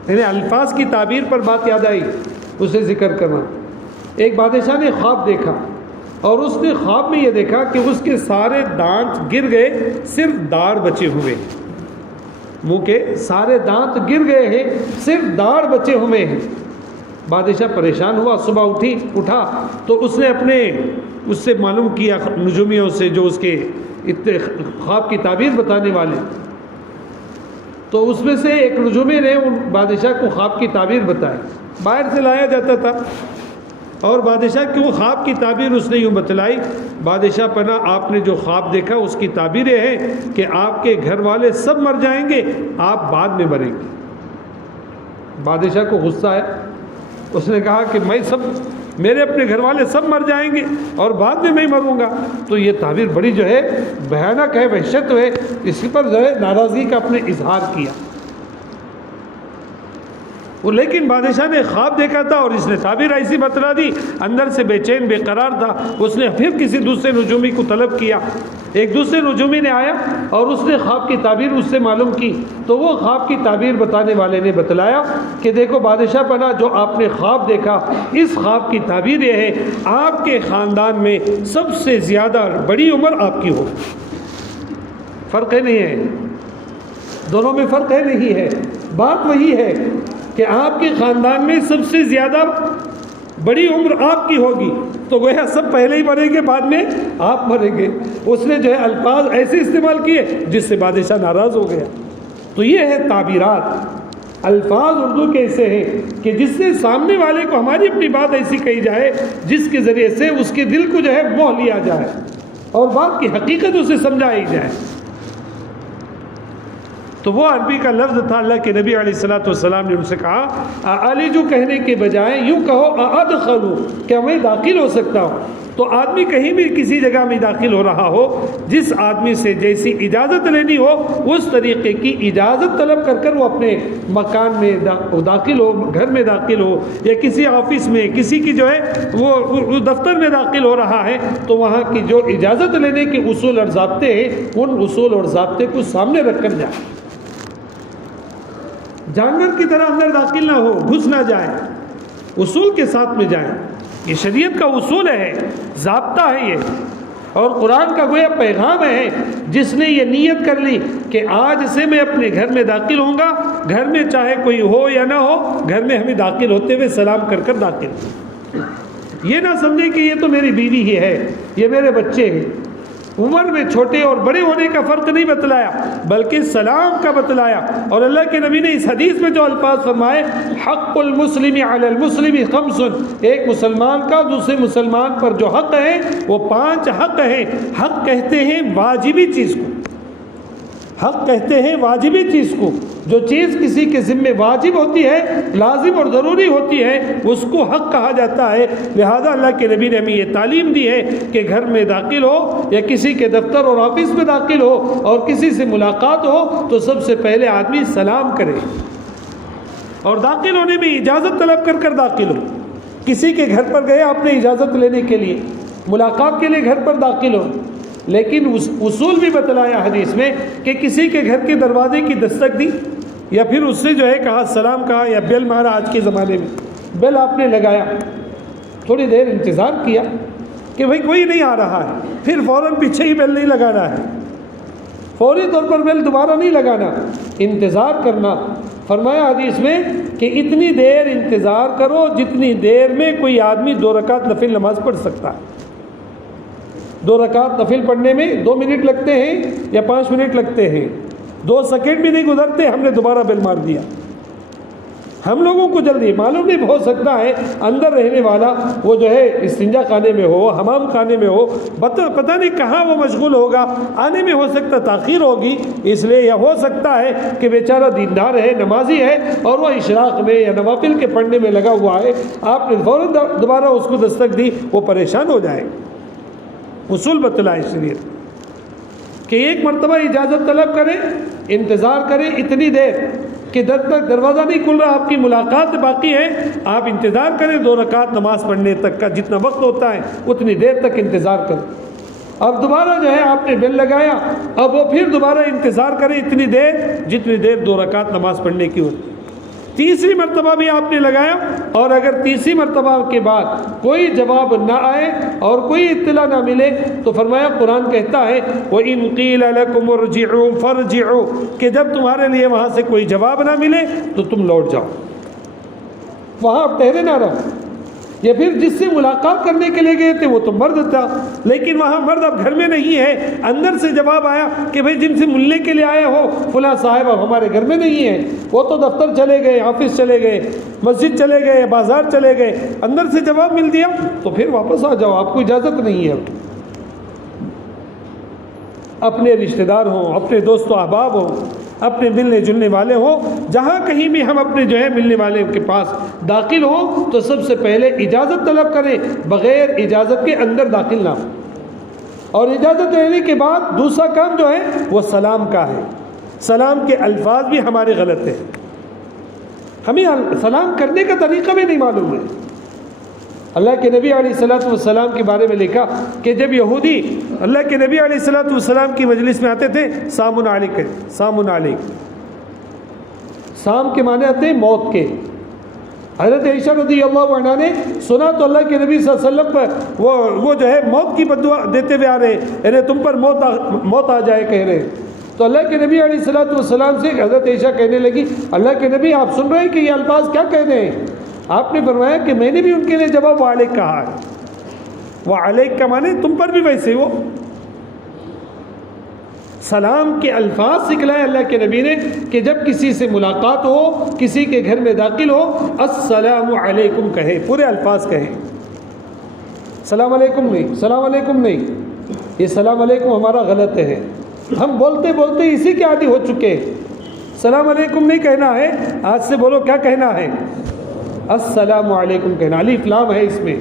یعنی الفاظ کی تعبیر پر بات یاد آئی اسے ذکر کرنا۔ ایک بادشاہ نے خواب دیکھا اور اس نے خواب میں یہ دیکھا کہ اس کے سارے دانت گر گئے، صرف داڑھ بچے ہوئے، منہ کے سارے دانت گر گئے ہیں، صرف داڑھ بچے ہوئے ہیں۔ بادشاہ پریشان ہوا، صبح اٹھا تو اس نے اس سے معلوم کیا نجومیوں سے جو اس کے خواب کی تعبیر بتانے والے، تو اس میں سے ایک نجومی نے ان بادشاہ کو خواب کی تعبیر بتائی، باہر سے لایا جاتا تھا، اور بادشاہ کی وہ خواب کی تعبیر اس نے یوں بتلائی، بادشاہ پنا آپ نے جو خواب دیکھا اس کی تعبیر یہ ہے کہ آپ کے گھر والے سب مر جائیں گے، آپ بعد میں مریں گے۔ بادشاہ کو غصہ آیا، اس نے کہا کہ میرے اپنے گھر والے سب مر جائیں گے اور بعد میں مروں گا، تو یہ تعبیر بڑی جو ہے بھیانک ہے، وحشت ہے، اس پر جو ہے ناراضگی کا اپنے اظہار کیا۔ لیکن بادشاہ نے خواب دیکھا تھا اور اس نے تعبیر ایسی بتلا دی، اندر سے بے چین بے قرار تھا، اس نے پھر کسی دوسرے نجومی کو طلب کیا، ایک دوسرے نجومی نے آیا اور اس نے خواب کی تعبیر اس سے معلوم کی، تو وہ خواب کی تعبیر بتانے والے نے بتلایا کہ دیکھو بادشاہ پناہ، جو آپ نے خواب دیکھا اس خواب کی تعبیر یہ ہے آپ کے خاندان میں سب سے زیادہ بڑی عمر آپ کی ہو۔ فرق ہے نہیں ہے، دونوں میں فرق ہے نہیں ہے، بات وہی ہے کہ آپ کے خاندان میں سب سے زیادہ بڑی عمر آپ کی ہوگی، تو گویا سب پہلے ہی مریں گے، بعد میں آپ مریں گے۔ اس نے جو ہے الفاظ ایسے استعمال کیے جس سے بادشاہ ناراض ہو گیا۔ تو یہ ہے تعبیرات، الفاظ اردو کے ایسے ہیں کہ جس سے سامنے والے کو ہماری اپنی بات ایسی کہی جائے جس کے ذریعے سے اس کے دل کو جو ہے موہ لیا جائے اور بات کی حقیقت اسے سمجھائی جائے۔ تو وہ عربی کا لفظ تھا، اللہ کے نبی علیہ الصلوۃ والسلام نے ان سے کہا اعلج کہنے کے بجائے یوں کہو ادخل، کیا میں داخل ہو سکتا ہوں؟ تو آدمی کہیں بھی کسی جگہ میں داخل ہو رہا ہو، جس آدمی سے جیسی اجازت لینی ہو اس طریقے کی اجازت طلب کر کر وہ اپنے مکان میں داخل ہو، گھر میں داخل ہو، یا کسی آفس میں کسی کی جو ہے وہ دفتر میں داخل ہو رہا ہے، تو وہاں کی جو اجازت لینے کے اصول اور ضابطے ہیں ان اصول اور ضابطے کو سامنے رکھ کر جائے۔ جانور کی طرح اندر داخل نہ ہو، گھس نہ جائے، اصول کے ساتھ میں جائیں۔ یہ شریعت کا اصول ہے، ضابطہ ہے یہ، اور قرآن کا گویا پیغام ہے۔ جس نے یہ نیت کر لی کہ آج سے میں اپنے گھر میں داخل ہوں گا، گھر میں چاہے کوئی ہو یا نہ ہو، گھر میں ہمیں داخل ہوتے ہوئے سلام کر کر داخل، یہ نہ سمجھے کہ یہ تو میری بیوی ہی ہے، یہ میرے بچے ہیں۔ عمر میں چھوٹے اور بڑے ہونے کا فرق نہیں بتلایا بلکہ سلام کا بتلایا۔ اور اللہ کے نبی نے اس حدیث میں جو الفاظ فرمائے، حق المسلم علی المسلم خمس، ایک مسلمان کا دوسرے مسلمان پر جو حق ہے وہ 5 حق ہیں۔ حق کہتے ہیں واجبی چیز کو، حق کہتے ہیں واجبی چیز کو، جو چیز کسی کے ذمہ واجب ہوتی ہے، لازم اور ضروری ہوتی ہے، اس کو حق کہا جاتا ہے۔ لہذا اللہ کے نبی نے ہمیں یہ تعلیم دی ہے کہ گھر میں داخل ہو یا کسی کے دفتر اور آفس میں داخل ہو اور کسی سے ملاقات ہو تو سب سے پہلے آدمی سلام کرے، اور داخل ہونے میں اجازت طلب کر کر داخل ہو۔ کسی کے گھر پر گئے آپ نے اجازت لینے کے لیے، ملاقات کے لیے گھر پر داخل ہو، لیکن اصول بھی بتلایا حدیث میں کہ کسی کے گھر کے دروازے کی دستک دی یا پھر اس سے جو ہے کہا، سلام کہا یا بیل مارا۔ آج کے زمانے میں بیل آپ نے لگایا، تھوڑی دیر انتظار کیا کہ بھئی کوئی نہیں آ رہا ہے، پھر فوراً پیچھے ہی بیل نہیں لگانا ہے، فوری طور پر بیل دوبارہ نہیں لگانا، انتظار کرنا۔ فرمایا حدیث میں کہ اتنی دیر انتظار کرو جتنی دیر میں کوئی آدمی 2 رکعت نفل نماز پڑھ سکتا ہے۔ 2 رکعت نفل پڑھنے میں 2 منٹ لگتے ہیں یا 5 منٹ لگتے ہیں، 2 سیکنڈ بھی نہیں گزرتے، ہم نے دوبارہ بیل مار دیا۔ ہم لوگوں کو جلدی معلوم نہیں ہو سکتا ہے اندر رہنے والا وہ جو ہے استنجا خانے میں ہو، حمام خانے میں ہو، پتہ نہیں کہاں وہ مشغول ہوگا، آنے میں ہو سکتا تاخیر ہوگی، اس لیے یہ ہو سکتا ہے کہ بیچارہ دیندار ہے، نمازی ہے، اور وہ اشراق میں یا نوافل کے پڑھنے میں لگا ہوا ہے، آپ نے فوراً دوبارہ اس کو دستک دی، وہ پریشان ہو جائے۔ اصول بتلائے شریعت کہ ایک مرتبہ اجازت طلب کریں، انتظار کریں اتنی دیر کہ جب تک دروازہ نہیں کھل رہا، آپ کی ملاقات باقی ہے، آپ انتظار کریں 2 رکعت نماز پڑھنے تک کا جتنا وقت ہوتا ہے اتنی دیر تک انتظار کریں۔ اب دوبارہ جو ہے آپ نے بیل لگایا، اب وہ پھر دوبارہ انتظار کریں اتنی دیر جتنی دیر 2 رکعت نماز پڑھنے کی ہوتی۔ تیسری مرتبہ بھی آپ نے لگایا، اور اگر تیسری مرتبہ کے بعد کوئی جواب نہ آئے اور کوئی اطلاع نہ ملے تو فرمایا، قرآن کہتا ہے وَإِن قِيلَ لَكُمُ ارْجِعُوا فَارْجِعُوا، کہ جب تمہارے لیے وہاں سے کوئی جواب نہ ملے تو تم لوٹ جاؤ، وہاں آپ ٹھہرے نہ رہو۔ یا پھر جس سے ملاقات کرنے کے لیے گئے تھے وہ تو مرد تھا، لیکن وہاں مرد اب گھر میں نہیں ہے، اندر سے جواب آیا کہ بھئی جن سے ملنے کے لیے آئے ہو فلاں صاحب اب ہمارے گھر میں نہیں ہے، وہ تو دفتر چلے گئے، آفس چلے گئے، مسجد چلے گئے، بازار چلے گئے، اندر سے جواب مل دیا تو پھر واپس آ جاؤ، آپ کو اجازت نہیں ہے۔ اپنے رشتہ دار ہوں، اپنے دوست و احباب ہوں، اپنے ملنے جلنے والے ہوں، جہاں کہیں بھی ہم اپنے جو ہے ملنے والے کے پاس داخل ہوں تو سب سے پہلے اجازت طلب کریں، بغیر اجازت کے اندر داخل نہ ہوں، اور اجازت لینے کے بعد دوسرا کام جو ہے وہ سلام کا ہے۔ سلام کے الفاظ بھی ہمارے غلط ہیں، ہمیں سلام کرنے کا طریقہ بھی نہیں معلوم ہے۔ اللہ کے نبی علیہ الصلوۃ والسلام کے بارے میں لکھا کہ جب یہودی اللہ کے نبی علیہ الصلوۃ والسلام کی مجلس میں آتے تھے، سامن علیک، سامن علیک، سام کے معنی آتے ہیں موت کے۔ حضرت عائشہ رضی اللہ عنہا نے سنا تو اللہ کے نبی صلی اللہ علیہ وسلم پر وہ جو ہے موت کی بددعا دیتے ہوئے آ رہے ہیں، یعنی تم پر موت آ جائے کہہ رہے ہیں۔ تو اللہ کے نبی علیہ الصلوۃ والسلام سے حضرت عائشہ کہنے لگی، اللہ کے نبی آپ سن رہے ہیں کہ یہ الفاظ کیا کہہ رہے ہیں؟ آپ نے فرمایا کہ میں نے بھی ان کے لیے جواب وعلیک کہا ہے۔ وعلیک کا معنی تم پر بھی ویسے ہو۔ سلام کے الفاظ سکھلائے اللہ کے نبی نے کہ جب کسی سے ملاقات ہو، کسی کے گھر میں داخل ہو، السلام علیکم کہیں، پورے الفاظ کہیں، سلام علیکم نہیں، سلام علیکم نہیں۔ یہ سلام علیکم ہمارا غلط ہے، ہم بولتے بولتے اسی کے عادی ہو چکے ہیں۔ سلام علیکم نہیں کہنا ہے، آج سے بولو کیا کہنا ہے؟ السلام علیکم کہنا۔ الف لام ہے اس میں۔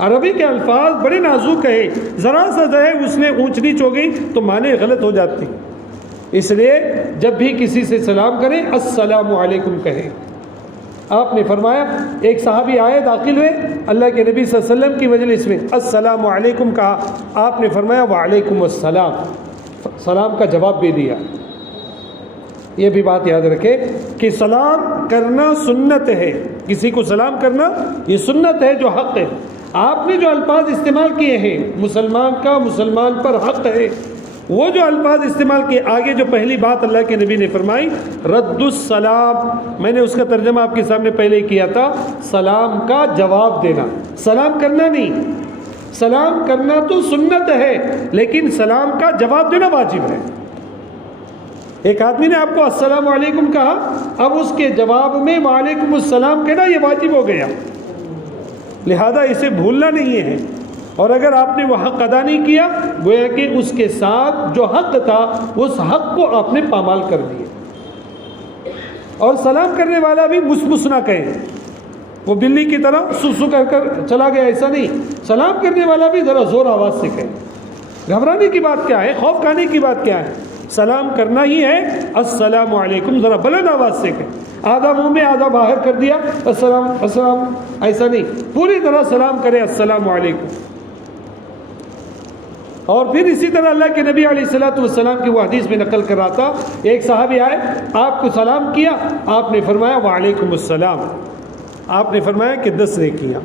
عربی کے الفاظ بڑے نازک ہے، ذرا سا جو ہے اس میں اونچ نیچ ہو گئی تو معنی غلط ہو جاتی، اس لیے جب بھی کسی سے سلام کریں السلام علیکم کہیں۔ آپ نے فرمایا ایک صحابی آئے، داخل ہوئے اللہ کے نبی صلی اللہ علیہ وسلم کی مجلس میں، السلام علیکم کہا، آپ نے فرمایا وعلیکم السلام، سلام کا جواب بھی دیا۔ یہ بھی بات یاد رکھے کہ سلام کرنا سنت ہے، کسی کو سلام کرنا یہ سنت ہے جو حق ہے۔ آپ نے جو الفاظ استعمال کیے ہیں، مسلمان کا مسلمان پر حق ہے، وہ جو الفاظ استعمال کیے، آگے جو پہلی بات اللہ کے نبی نے فرمائی رد السلام، میں نے اس کا ترجمہ آپ کے سامنے پہلے ہی کیا تھا، سلام کا جواب دینا، سلام کرنا نہیں۔ سلام کرنا تو سنت ہے لیکن سلام کا جواب دینا واجب ہے۔ ایک آدمی نے آپ کو السلام علیکم کہا، اب اس کے جواب میں وعلیکم السلام کہنا یہ واجب ہو گیا، لہذا اسے بھولنا نہیں ہے۔ اور اگر آپ نے وہ حق ادا نہیں کیا، گویا کہ اس کے ساتھ جو حق تھا اس حق کو آپ نے پامال کر دیا۔ اور سلام کرنے والا بھی مس نہ کہے، وہ بلی کی طرح سو کر کر چلا گیا، ایسا نہیں۔ سلام کرنے والا بھی ذرا زور آواز سے کہے۔ گھبرانے کی بات کیا ہے، خوف کھانے کی بات کیا ہے؟ سلام کرنا ہی ہے، السلام علیکم ذرا بلند آواز سے کہے، آدھا منہ میں آدھا باہر کر دیا السلام السلام، ایسا نہیں، پوری طرح سلام کرے السلام علیکم۔ اور پھر اسی طرح اللہ کے نبی علیہ الصلوۃ والسلام کی وہ حدیث میں نقل کر رہا تھا، ایک صحابی آئے، آپ کو سلام کیا، آپ نے فرمایا وعلیکم السلام، آپ نے فرمایا کہ 10 نے کیا۔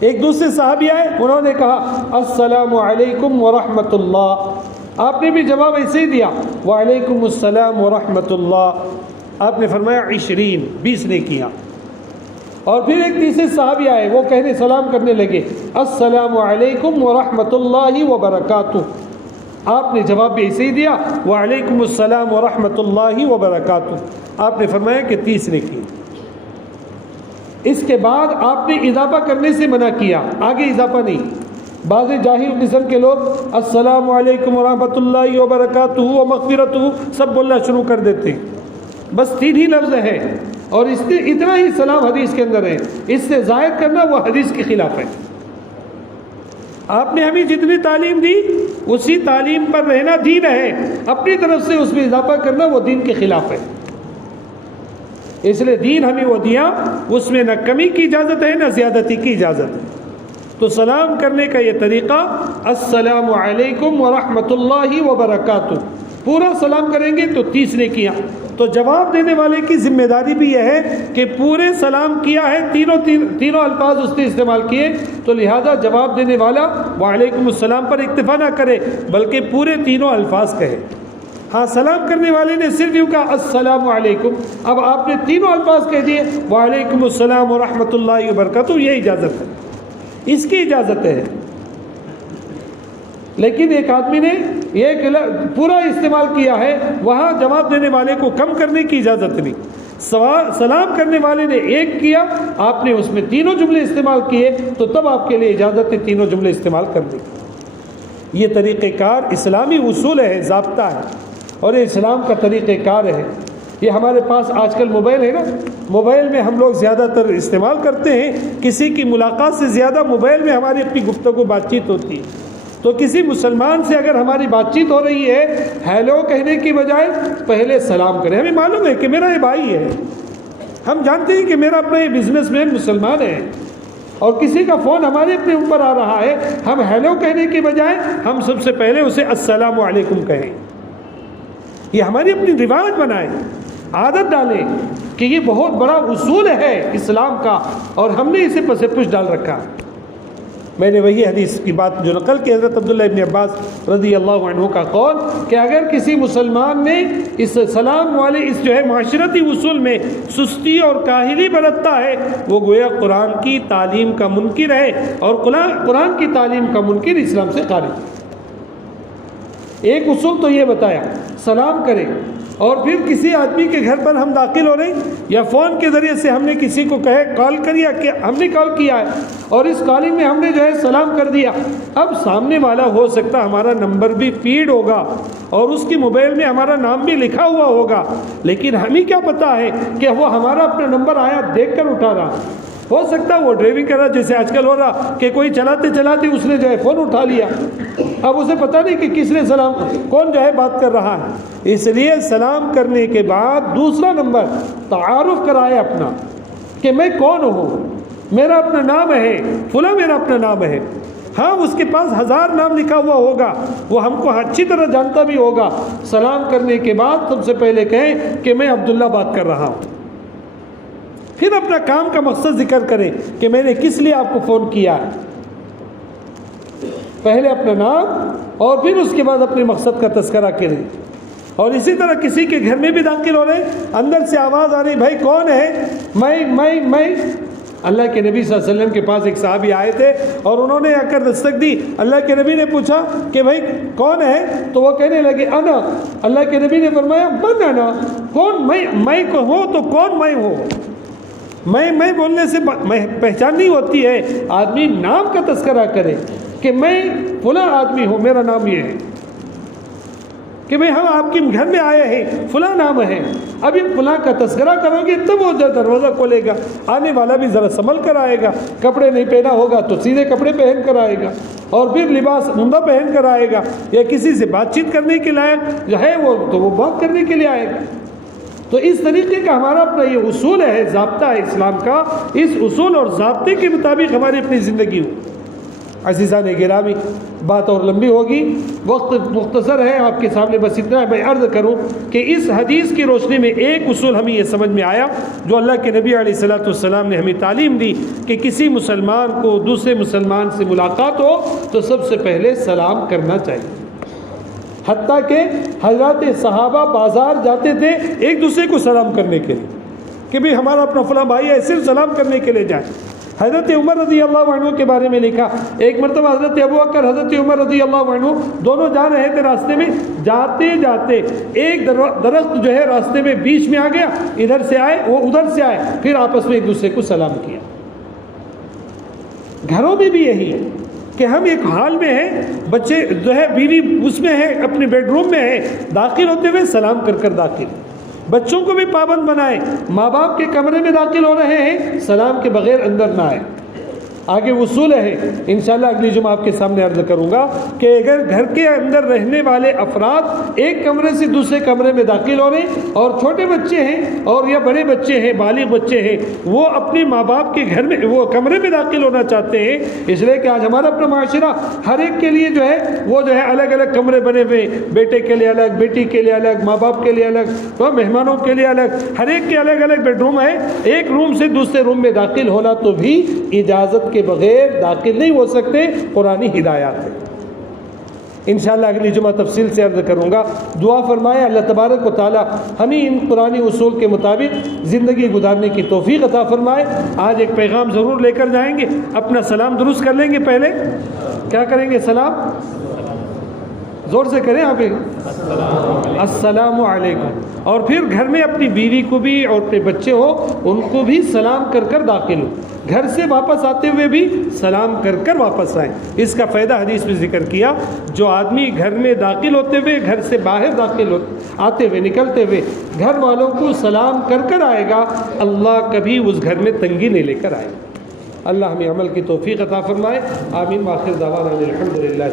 ایک دوسرے صحابی آئے، انہوں نے کہا السلام علیکم ورحمۃ اللہ، آپ نے بھی جواب ایسے ہی دیا وعلیکم السلام ورحمۃ اللہ، آپ نے فرمایا 20 نے کیا۔ اور پھر ایک تیسرے صحابی آئے، وہ کہنے سلام کرنے لگے السلام علیکم ورحمۃ اللہ وبرکاتہ، آپ نے جواب بھی ایسے ہی دیا وعلیکم السلام ورحمۃ اللہ وبرکاتہ، آپ نے فرمایا کہ 30 نے کی۔ اس کے بعد آپ نے اضافہ کرنے سے منع کیا، آگے اضافہ نہیں۔ بعض جاہل قسم کے لوگ السلام علیکم ورحمۃ اللہ وبرکاتہ ومغفرتہ سب بولنا شروع کر دیتے ہیں، بس 3 ہی لفظ ہے اور اس سے اتنا ہی سلام حدیث کے اندر ہے، اس سے زائد کرنا وہ حدیث کے خلاف ہے۔ آپ نے ہمیں جتنی تعلیم دی اسی تعلیم پر رہنا دین ہے، اپنی طرف سے اس میں اضافہ کرنا وہ دین کے خلاف ہے۔ اس لیے دین ہمیں وہ دیا، اس میں نہ کمی کی اجازت ہے نہ زیادتی کی اجازت ہے۔ تو سلام کرنے کا یہ طریقہ السلام علیکم ورحمۃ اللہ وبرکاتہ، پورا سلام کریں گے تو 30 نے کیا۔ تو جواب دینے والے کی ذمہ داری بھی یہ ہے کہ پورے سلام کیا ہے، تینوں الفاظ اس نے استعمال کیے، تو لہذا جواب دینے والا وعلیکم السلام پر اکتفا نہ کرے بلکہ پورے تینوں الفاظ کہے۔ ہاں سلام کرنے والے نے صرف یوں کہا السلام علیکم، اب آپ نے تینوں الفاظ کہہ دیے وعلیکم السلام ورحمۃ اللہ وبرکاتہ، یہ اجازت ہے، اس کی اجازت ہے۔ لیکن ایک آدمی نے ایک پورا استعمال کیا ہے، وہاں جواب دینے والے کو کم کرنے کی اجازت نہیں۔ سلام کرنے والے نے ایک کیا، آپ نے اس میں تینوں جملے استعمال کیے، تو تب آپ کے لیے اجازت ہے تینوں جملے استعمال کرنے کی۔ یہ طریقہ کار اسلامی اصول ہے، ضابطہ ہے، اور یہ اسلام کا طریقہ کار ہے۔ یہ ہمارے پاس آج کل موبائل ہے نا، موبائل میں ہم لوگ زیادہ تر استعمال کرتے ہیں، کسی کی ملاقات سے زیادہ موبائل میں ہماری اپنی گفتگو بات چیت ہوتی ہے۔ تو کسی مسلمان سے اگر ہماری بات چیت ہو رہی ہے، ہیلو کہنے کی بجائے پہلے سلام کریں۔ ہمیں معلوم ہے کہ میرا یہ بھائی ہے، ہم جانتے ہیں کہ میرا اپنا یہ بزنس مین مسلمان ہے اور کسی کا فون ہمارے اپنے اوپر آ رہا ہے، ہم ہیلو کہنے کے بجائے ہم سب سے پہلے اسے السلام علیکم کہیں. یہ ہماری اپنی روایت بنائیں، عادت ڈالیں کہ یہ بہت بڑا اصول ہے اسلام کا اور ہم نے اسے پس پش ڈال رکھا. میں نے وہی حدیث کی بات جو نقل کی حضرت عبداللہ ابن عباس رضی اللہ عنہ کا قول کہ اگر کسی مسلمان نے اس سلام والے اس جو ہے معاشرتی اصول میں سستی اور کاہلی برتتا ہے، وہ گویا قرآن کی تعلیم کا منکر ہے اور قرآن کی تعلیم کا منکر اسلام سے خارج. ایک اصول تو یہ بتایا سلام کریں، اور پھر کسی آدمی کے گھر پر ہم داخل ہو رہے ہیں یا فون کے ذریعے سے ہم نے کسی کو کہے کال کریا کہ ہم نے کال کیا ہے اور اس کالنگ میں ہم نے جو ہے سلام کر دیا. اب سامنے والا ہو سکتا ہمارا نمبر بھی فیڈ ہوگا اور اس کی موبائل میں ہمارا نام بھی لکھا ہوا ہوگا، لیکن ہمیں کیا پتا ہے کہ وہ ہمارا اپنا نمبر آیا دیکھ کر اٹھا رہا. ہو سکتا وہ ڈرائیونگ کر رہا، جیسے آج کل ہو رہا کہ کوئی چلاتے چلاتے اس نے جو ہے فون اٹھا لیا، اب اسے پتہ نہیں کہ کس نے سلام کون جو ہے بات کر رہا ہے. اس لیے سلام کرنے کے بعد دوسرا نمبر تعارف کرائے اپنا کہ میں کون ہوں، میرا اپنا نام ہے فلاں، میرا اپنا نام ہے. ہاں اس کے پاس 1000 نام لکھا ہوا ہوگا، وہ ہم کو اچھی طرح جانتا بھی ہوگا. سلام کرنے کے بعد سب سے پہلے کہیں کہ میں عبداللہ بات کر رہا ہوں. پھر اپنا کام کا مقصد ذکر کریں کہ میں نے کس لیے آپ کو فون کیا ہے. پہلے اپنا نام اور پھر اس کے بعد اپنے مقصد کا تذکرہ کریں. اور اسی طرح کسی کے گھر میں بھی داخل ہو رہے، اندر سے آواز آ رہی بھائی کون ہے، میں. اللہ کے نبی صلی اللہ علیہ وسلم کے پاس ایک صحابی آئے تھے اور انہوں نے آ کر دستک دی. اللہ کے نبی نے پوچھا کہ بھائی کون ہے، تو وہ کہنے لگے انا. اللہ کے نبی نے فرمایا من انا، کون میں ہوں تو کون میں ہوں. میں بولنے سے پہچان نہیں ہوتی ہے. آدمی نام کا تذکرہ کرے کہ میں فلاں آدمی ہوں، میرا نام یہ ہے، کہ بھئی ہم آپ کے گھر میں آئے ہیں، فلاں نام ہے. اب یہ فلاں کا تذکرہ کرو گے تب وہ دروازہ کھولے گا. آنے والا بھی ذرا سنبھل کر آئے گا، کپڑے نہیں پہنا ہوگا تو سیدھے کپڑے پہن کر آئے گا اور پھر لباس عمدہ پہن کر آئے گا، یا کسی سے بات چیت کرنے کے لائق جو ہے وہ تو وہ بات کرنے کے لیے آئے گا. تو اس طریقے کا ہمارا اپنا یہ اصول ہے، ضابطہ ہے اسلام کا. اس اصول اور ضابطے کے مطابق ہماری اپنی زندگی ہو. عزیزان گرامی، بات اور لمبی ہوگی، وقت مختصر ہے آپ کے سامنے، بس اتنا میں عرض کروں کہ اس حدیث کی روشنی میں ایک اصول ہمیں یہ سمجھ میں آیا جو اللہ کے نبی علیہ الصلوۃ والسلام نے ہمیں تعلیم دی کہ کسی مسلمان کو دوسرے مسلمان سے ملاقات ہو تو سب سے پہلے سلام کرنا چاہیے. حتیٰ کہ حضرات صحابہ بازار جاتے تھے ایک دوسرے کو سلام کرنے کے لیے کہ بھی ہمارا اپنا فلاں بھائی ہے، صرف سلام کرنے کے لیے جائیں. حضرت عمر رضی اللہ عنہ کے بارے میں لکھا، ایک مرتبہ حضرت ابو بکر حضرت عمر رضی اللہ عنہ دونوں جا رہے تھے، راستے میں جاتے جاتے ایک درخت جو ہے راستے میں بیچ میں آ گیا، ادھر سے آئے وہ ادھر سے آئے، پھر آپس میں ایک دوسرے کو سلام کیا. گھروں میں بھی یہی ہے کہ ہم ایک حال میں ہیں، بچے جو ہے بیوی اس میں ہے اپنے بیڈ روم میں ہے، داخل ہوتے ہوئے سلام کر کر داخل. بچوں کو بھی پابند بنائیں، ماں باپ کے کمرے میں داخل ہو رہے ہیں سلام کے بغیر اندر نہ آئے. آگے اصول ہے انشاءاللہ اگلی جمعہ آپ کے سامنے عرض کروں گا کہ اگر گھر کے اندر رہنے والے افراد ایک کمرے سے دوسرے کمرے میں داخل ہو رہے ہیں اور چھوٹے بچے ہیں اور یا بڑے بچے ہیں، بالغ بچے ہیں، وہ اپنے ماں باپ کے گھر میں وہ کمرے میں داخل ہونا چاہتے ہیں، اس لیے کہ آج ہمارا اپنا معاشرہ ہر ایک کے لیے جو ہے وہ جو ہے الگ الگ کمرے بنے ہوئے، بیٹے کے لیے الگ، بیٹی کے لیے الگ، ماں باپ کے لیے الگ، تو مہمانوں کے لیے الگ، ہر ایک کے الگ الگ بیڈ روم ہے. ایک روم سے دوسرے روم میں داخل ہونا تو بھی اجازت کے بغیر داخل نہیں ہو سکتے، قرآنی ہدایات ہے. انشاءاللہ اگلی جمعہ تفصیل سے عرض کروں گا. دعا فرمائے اللہ تبارک و تعالی ہمیں ان قرآنی اصول کے مطابق زندگی گزارنے کی توفیق عطا فرمائے. آج ایک پیغام ضرور لے کر جائیں گے، اپنا سلام درست کر لیں گے. پہلے کیا کریں گے؟ سلام زور سے کریں آپ، السلام علیکم. اور پھر گھر میں اپنی بیوی کو بھی اور اپنے بچے ہو ان کو بھی سلام کر کر داخل ہو. گھر سے واپس آتے ہوئے بھی سلام کر کر واپس آئیں. اس کا فائدہ حدیث میں ذکر کیا. جو آدمی گھر میں داخل ہوتے ہوئے، گھر سے باہر داخل آتے ہوئے، نکلتے ہوئے گھر والوں کو سلام کر کر آئے گا، اللہ کبھی اس گھر میں تنگی نہیں لے کر آئے گا. اللہ ہمیں عمل کی توفیق عطا فرمائے. آمین. وآخر دعوانا الحمدللہ.